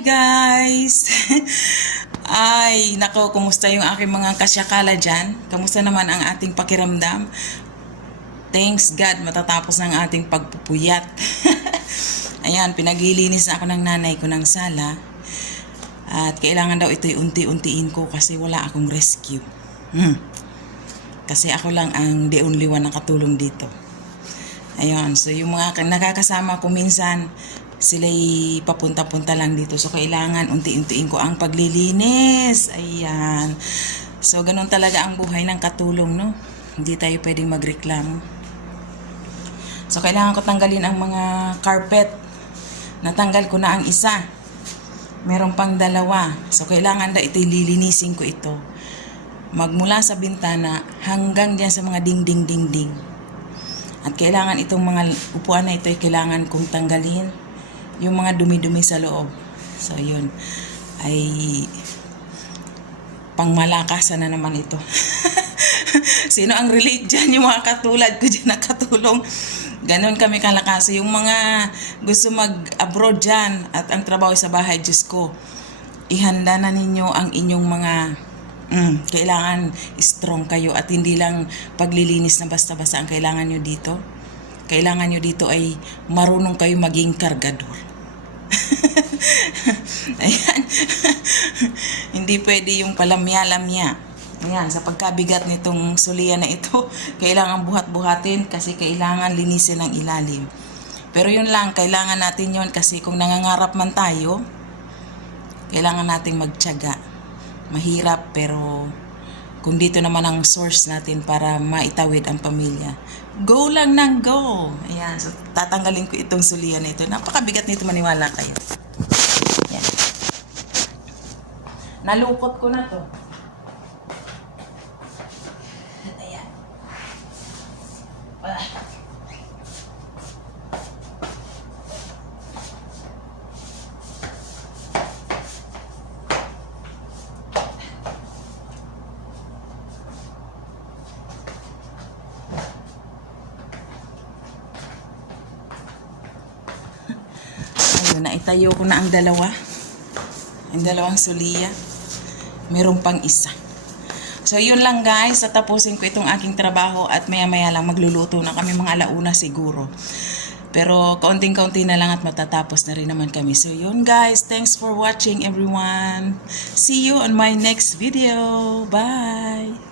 Guys! Ay, nako, kumusta yung aking mga kasyakala dyan? Kamusta naman ang ating pakiramdam? Thanks God, matatapos ng ating pagpupuyat. Ayan, pinaglilinis na ako ng nanay ko ng sala. At kailangan daw ito'y unti-untiin ko kasi wala akong rescue. Hmm. Kasi ako lang ang the only one na katulong dito. Ayun, so yung mga nakakasama ko minsan, sila'y papunta-punta lang dito. So kailangan unti-untiin ko ang paglilinis. Ayan. So ganun talaga ang buhay ng katulong, no? Hindi tayo pwedeng magreklamo. So kailangan ko tanggalin ang mga carpet. Natanggal ko na ang isa. Meron pang dalawa. So kailangan da ito'y lilinisin ko ito. Magmula sa bintana hanggang diyan sa mga ding-ding-ding-ding. At kailangan itong mga upuan na ito ay kailangan kong tanggalin yung mga dumi-dumi sa loob. So, yun. Ay pangmalakasan na naman ito. Sino ang relate dyan? Yung mga katulad ko dyan nakatulong. Ganon kami kalakas. Yung mga gusto mag-abroad dyan at ang trabaho sa bahay, Diyos ko, ihanda na ninyo ang inyong mga Mm, kailangan strong kayo at hindi lang paglilinis na basta-basta ang kailangan nyo dito. Kailangan nyo dito ay marunong kayo maging kargador. Ayan. hindi pwede yung palamya-lamya. Ayan, sa pagkabigat nitong sulian na ito, kailangan buhat-buhatin kasi kailangan linisin ang ilalim. Pero yun lang, kailangan natin yon kasi kung nangangarap man tayo, kailangan nating magtiyaga mahirap pero kung dito naman ang source natin para maitawid ang pamilya. Go lang ng go! Ayan, so tatanggalin ko itong sulian na ito. Napakabigat nito, maniwala kayo. Ayan. Nalukot ko na to. Ayan. Ah. Ayun, naitayo ko na ang dalawa. Ang dalawang suliya. Meron pang isa. So, yun lang guys. Tatapusin ko itong aking trabaho at maya-maya lang magluluto na kami mga alauna siguro. Pero kaunting-kaunti na lang at matatapos na rin naman kami. So, yun guys. Thanks for watching everyone. See you on my next video. Bye!